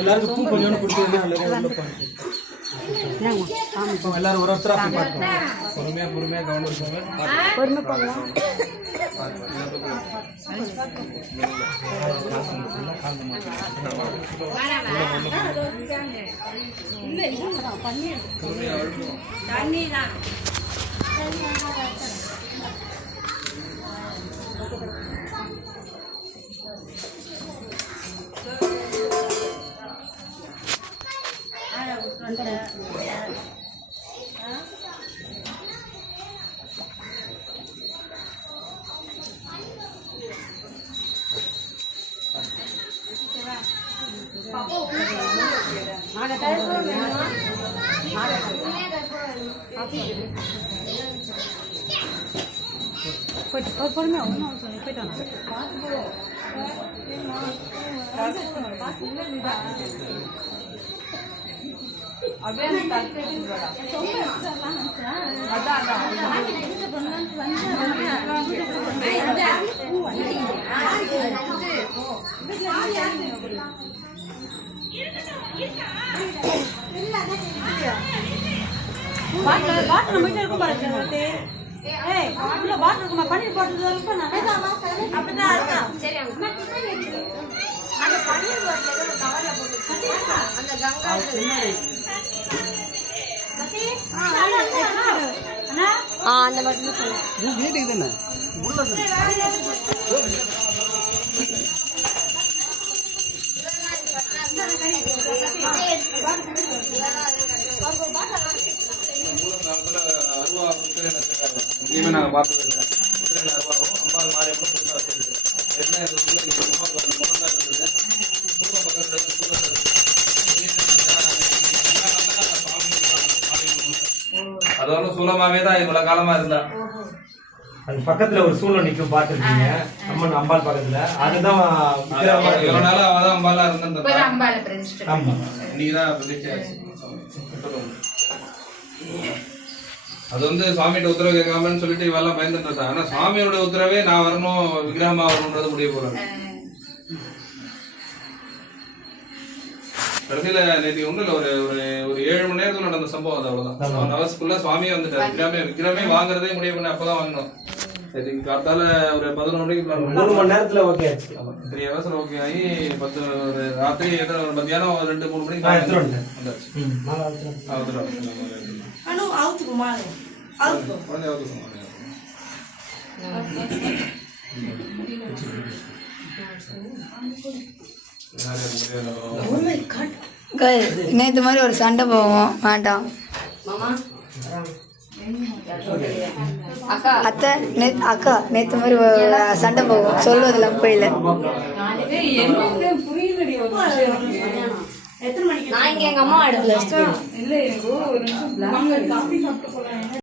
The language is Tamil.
எல்லாருக்கும் பூ கொஞ்சம் கொடுத்து எல்லாரும் ஒரு ஒருத்தரா பொறுமையா பொறுமையா கவனிச்சாங்க. பொறுமையா ஒன்றும் போயிட்டாங்க. பாட்டில் போயிட்டு இருக்கும் பாருங்க. பாட்டில் இருக்குமா பண்ணி போட்டது அப்படிதான் இருக்கா. சரி அந்த பன்னீர் பாட்டில் கவர்ல போட்டு அந்த கங்கா அந்த மட்டும் வீட்டுக்கு தானே நாங்கள் பார்த்தது இல்லை. அருவாவும் அம்மா மாரியம்மனும் புதுசாக வச்சிருக்கு. அது ஒன்றும் சூலமாவே தான் இவ்வளவு காலமா இருந்தா. அது பக்கத்துல ஒரு சூளம் நிக்கும் பாத்துருக்கீங்க, அம்மன் அம்பாள் பக்கத்துல. அதுதான் இவ்வளவு நாளா அவதான் அம்பாலா இருந்தா. ஆமா, இன்னைக்குதான் பிரதிஷ்டையாச்சு. அது வந்து சுவாமியோட உத்தரவு கேட்காமன்னு சொல்லிட்டு இவெல்லாம் பயந்துட்டு இருந்தாங்க. ஆனா சுவாமியோட உத்தரவே நான் வரணும், விக்கிரகமா வரணும்ன்றது முடிய போறாங்க. கடைசியில நேற்று ஒண்ணு இல்ல, ஒரு 7 மணி நேரத்துல நடந்த சம்பவம். அது அவ்வளவுதான். 7 ஹவர்ஸ்க்குள்ள சுவாமியே வந்துட்டாரு. விக்கிரமே வாங்குறதே முடிய பண்ண அப்பதான் வாங்கினோம். காத்தால ஒரு 11 மணிக்கு 3 மணி நேரத்துல ஓகே ஆச்சு. 3 ஹவர்ஸ்ல ஓகே ஆகி ராத்திரி மத்தியானம் 2-3 மணிக்கு நேற்று மாதிரி ஒரு சண்டை போவோம் வேண்டாம் அத்தை. அக்கா நேற்று மாதிரி சண்டை போகும் சொல்வதில்ல போயில. நான் இங்க எங்க அம்மா அடுக்கல.